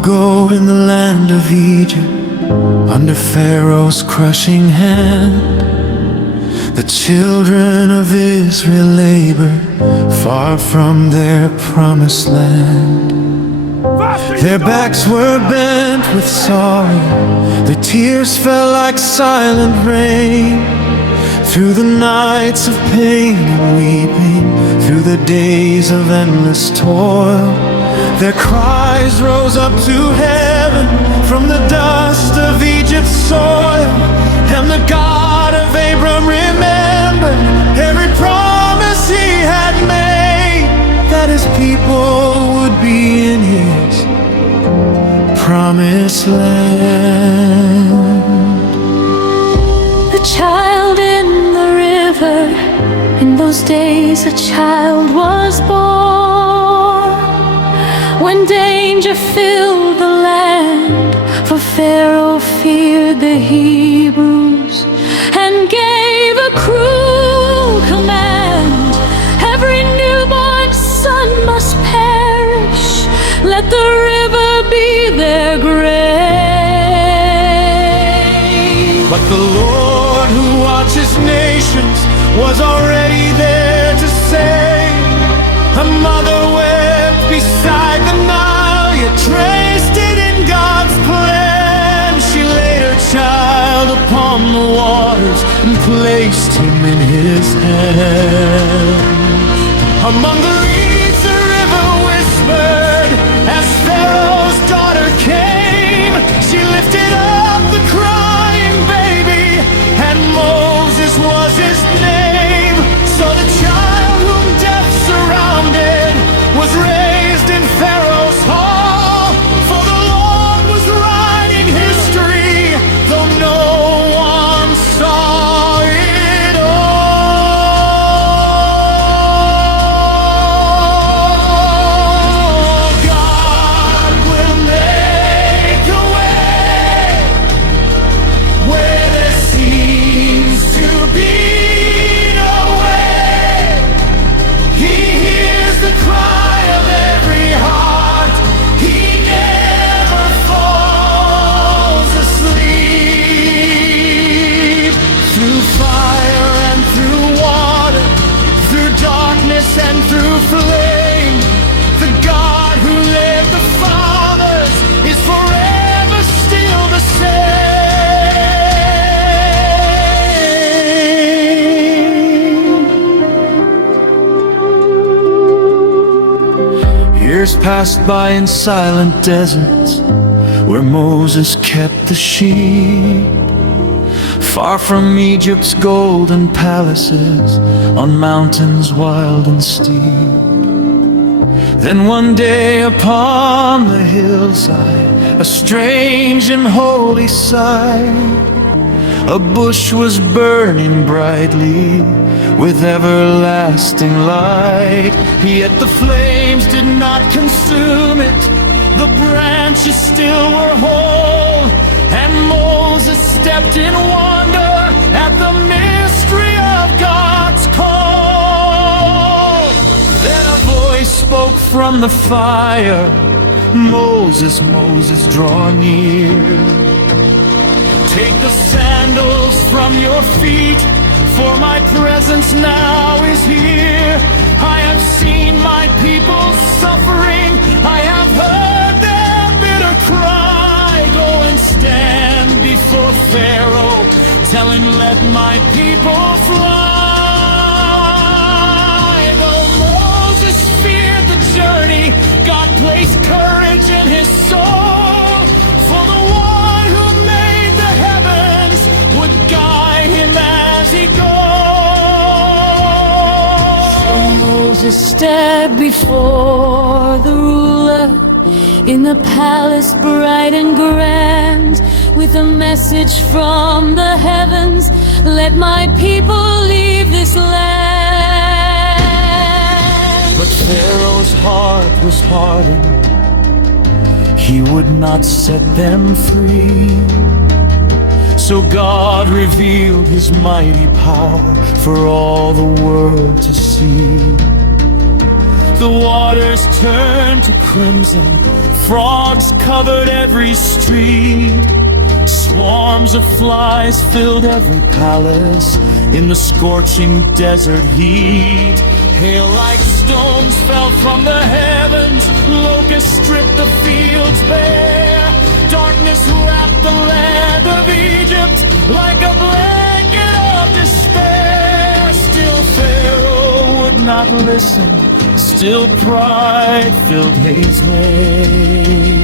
ago in the land of Egypt, under Pharaoh's crushing hand, the children of Israel labored far from their promised land. Their backs were bent with sorrow, their tears fell like silent rain. Through the nights of pain and weeping, through the days of endless toil, their cries rose up to heaven from the dust of Egypt's soil. And the God of Abram remembered every promise he had made, that his people would be in his promised land. The child in the river, in those days a child was born, when danger filled the land, for Pharaoh feared the Hebrews and gave a cruel command: every newborn son must perish, let the river be their grave. But the Lord who watches nations was already there to save. A mother wept beside the Nile, yet traced it in God's plan. She laid her child upon the waters and placed him in his hand. Among the reeds the river whispered as Pharaoh's daughter came. She lifted up the crying baby, and Moses was his name. So the child whom death surrounded was raised in Pharaoh's hall, for the Lord was writing history, though no one saw it all. God will make a way where there seems to be no way. He hears the cry of every heart. He never falls asleep. Through fire and through water, through darkness and through flame, the God who led the fathers is forever still the same. Years passed by in silent deserts where Moses kept the sheep, far from Egypt's golden palaces, on mountains wild and steep. Then one day upon the hillside, a strange and holy sight, a bush was burning brightly with everlasting light. Yet the flames did not consume it, the branches still were whole, and Moses stepped in wonder at the mystery of God's call. Then a voice spoke from the fire, Moses, Moses, draw near. Take the sandals from your feet, for my presence now is here. I have seen my people suffering, I have heard their bitter cry. Go and stand before Pharaoh, tell him let my people fly. Though Moses feared the journey, God placed courage in his soul, for the one who made the heavens would guide him as he goes. So Moses stepped before the ruler in the palace bright and grand, with a message from the heavens: let my people leave this land. But Pharaoh's heart was hardened, he would not set them free. So God revealed his mighty power for all the world to see. The waters turned to crimson, frogs covered every street, swarms of flies filled every palace in the scorching desert heat. Hail like stones fell from the heavens, locusts stripped the fields bare. Darkness wrapped the land of Egypt like a blanket of despair. Still Pharaoh would not listen, still pride filled his way.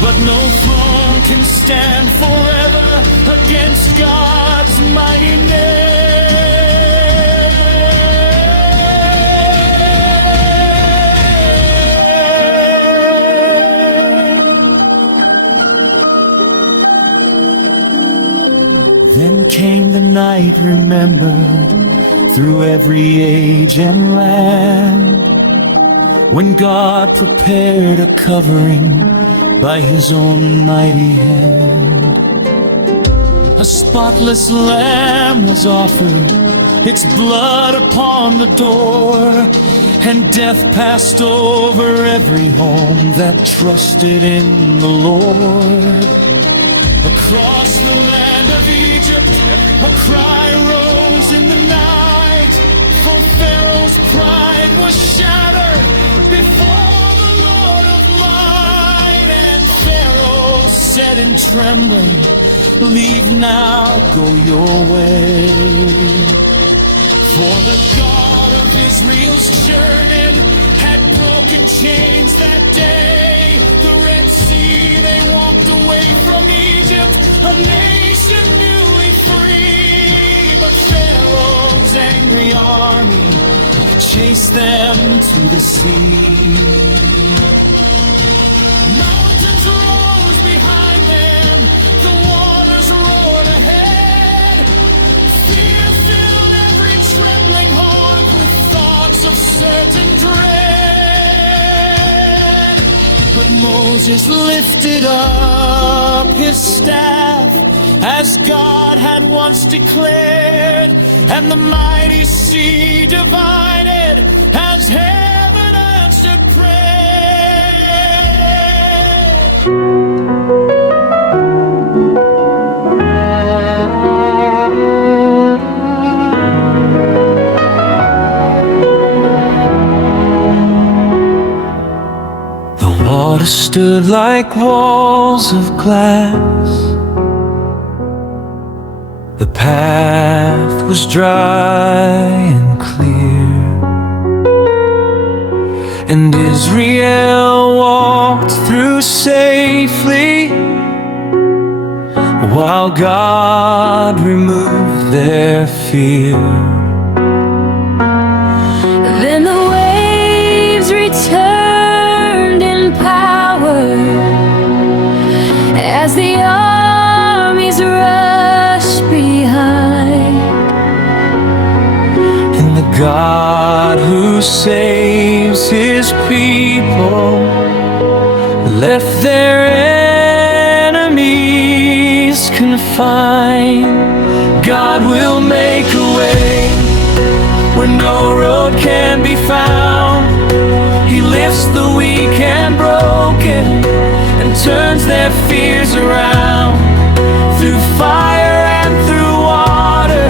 But no throne can stand forever against God's mighty name. Then came the night remembered through every age and land, when God prepared a covering by His own mighty hand. A spotless lamb was offered, its blood upon the door, and death passed over every home that trusted in the Lord. Across the land of Egypt, a cry rose in the night, for Pharaoh's pride was shattered before the Lord of might. And Pharaoh said in trembling, "Leave now, go your way." For the God of Israel's journey had broken chains that day. The Red Sea, they walked away from Egypt, a nation newly free. But Pharaoh's angry army chased them to the sea. Mountains rose behind them, the waters roared ahead. Fear filled every trembling heart with thoughts of certain dread. But Moses lifted up his staff as God had once declared, and the mighty sea divided as heaven answered prayer. The water stood like walls of glass. The path was dry and clear, and Israel walked through safely, while God removed their fear. Then the waves returned in power as the armies rushed behind. And the God who saves His people left their enemies confined. God will make a way where no road can be found. He lifts the weak and broken and turns their fears around. Through fire and through water,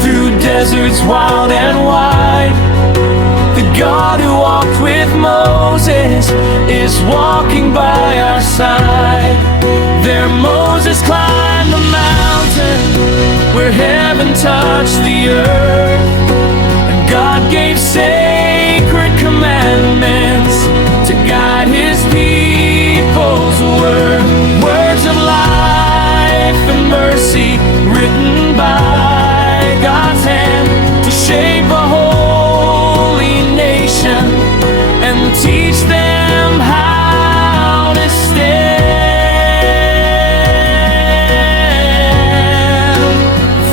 through deserts wild and wide, the God who walked with Moses is walking by our side. There Moses climbed the mountain where heaven touched the earth, and God gave sacred commandments to guide His people's word. Words of life and mercy written by God's hand to shape a holy nation and teach them how to stand.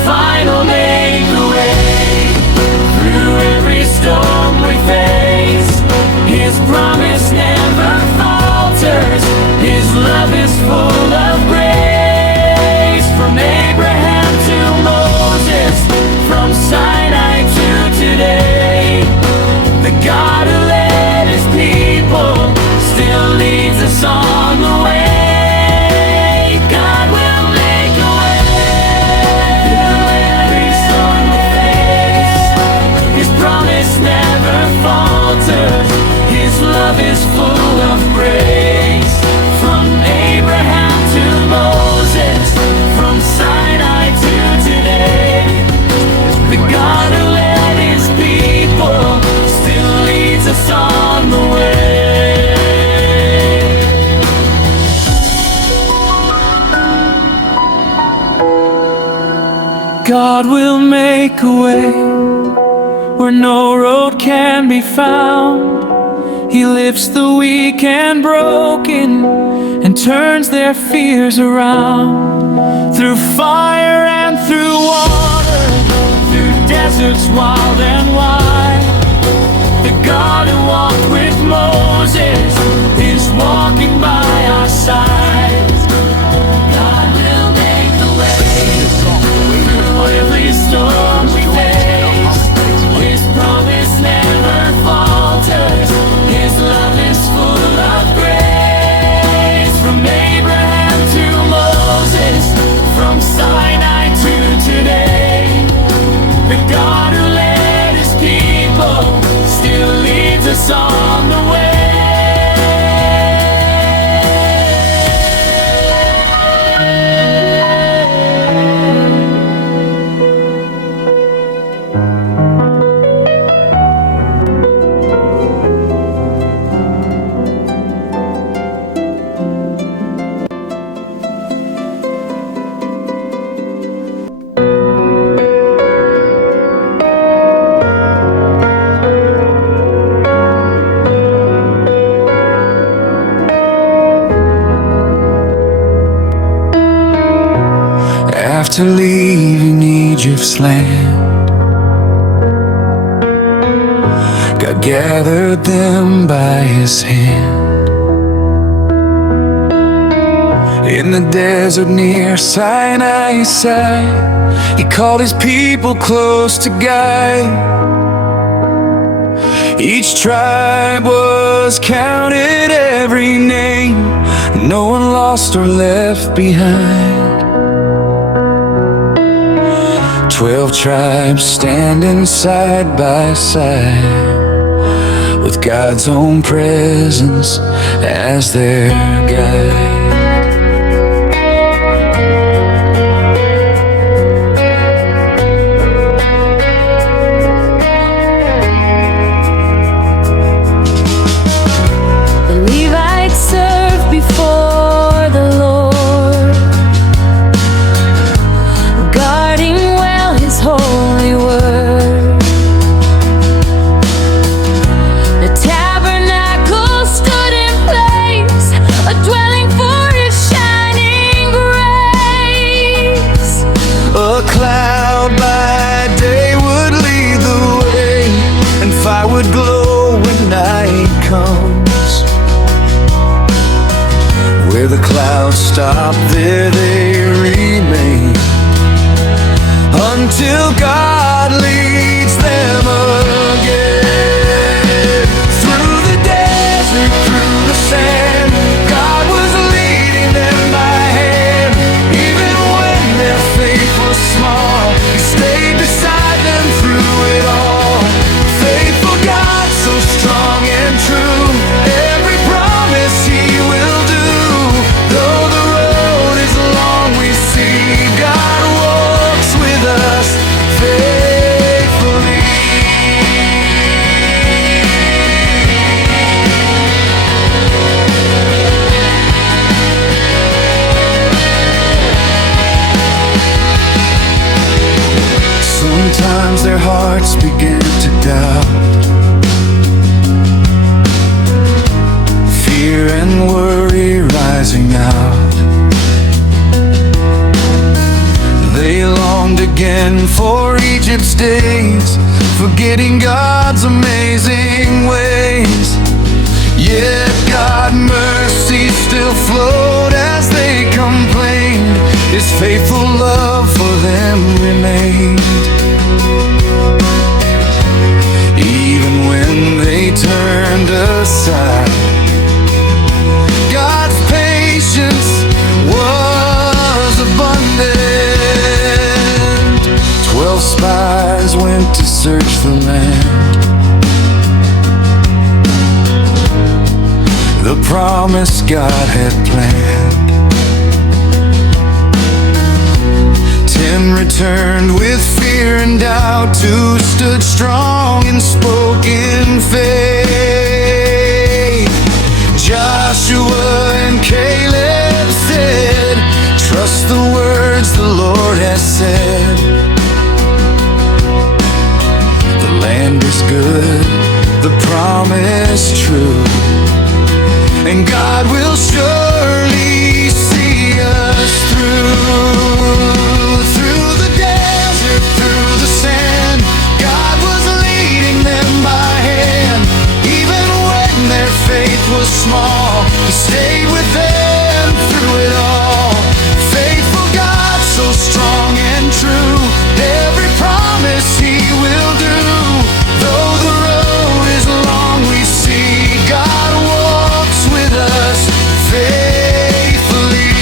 Final make a way through every storm we face. His promise never falters. His love is full of grace. From Abraham to Moses, from Sinai to today, the God who led God will make a way where no road can be found. He lifts the weak and broken and turns their fears around. Through fire and through water, through deserts wild and wide, the God who walked with Moses is walking by our sides. God will make the way through every storm we face. His promise never falters. His love is full of grace. From Abraham to Moses, from Sinai to today, the God who led his people still leads us on the way. After leaving Egypt's land, God gathered them by his hand. In the desert near Sinai's side, he called his people close to guide. Each tribe was counted, every name, no one lost or left behind. 12 tribes standing side by side, with God's own presence as their guide. The Levites served before the Lord, guarding well his holy word. The tabernacle stood in place, a dwelling for his shining grace. A cloud by day would lead the way, and fire would glow when night comes. Where the clouds stop, there they remain, until God leads them again. Through the desert, through the sand, God was leading them by hand. Even when their faith was small, he stayed beside them through it all. Faithful God, so strong and true, every promise he will do. Though the road is long, we see God walks with us faithfully. Sometimes their hearts begin to doubt, fear and worry rising out. They longed again for Egypt's days, forgetting God's amazing ways. Yet God's mercy still flowed as they complained. His faithful love for them remained. Even when they turned aside, God's patience was abundant. 12 spies went to search the land, the promise God had planned. 10 returned with fear and doubt, 2 stood strong and spoke in faith. Joshua and Caleb said, trust the words the Lord has said. promise true, and God will surely see us through the desert, through the sand. God was leading them by hand. Even when their faith was small, He stayed with them through it all. Faithful God, so strong and true, every promise He will do. Though the road is long, we see God walks with us faithfully.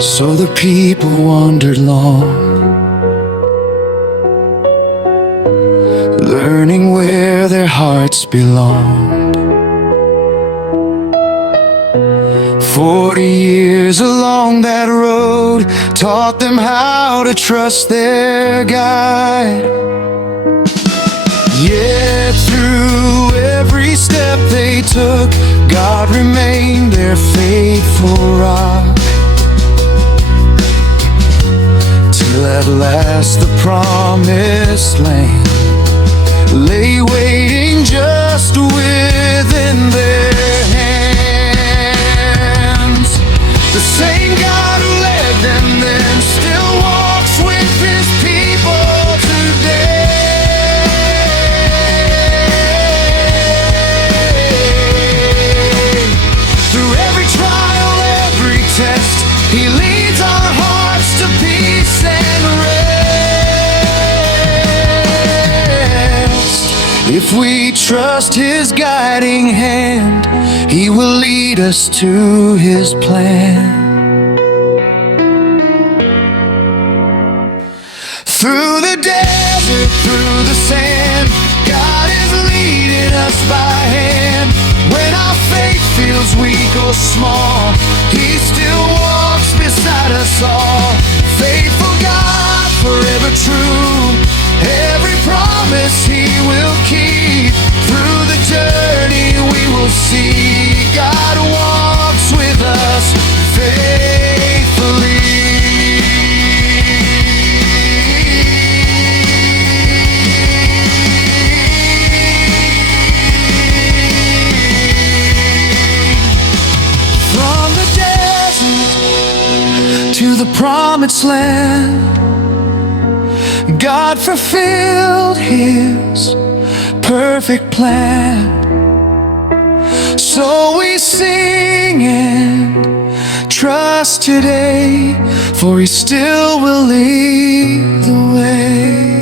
So the people wandered long, learning where their hearts belonged. 40 years along that road taught them how to trust their guide. Yet through every step they took, God remained their faithful rock. Till at last the promised land lay waiting just within their hands. The same God who led them then still walks with His people today. Through every trial, every test, He leads our hearts to peace and rest. If we trust His guiding hand, He will lead us to His plan. Through the desert, through the sand, God is leading us by hand. When our faith feels weak or small, He still walks beside us all. Faithful God, forever true, every promise He will keep. Through the journey we will see God walks with us faithfully. From the desert to the promised land, God fulfilled His perfect plan. So we sing and trust today, for He still will lead the way.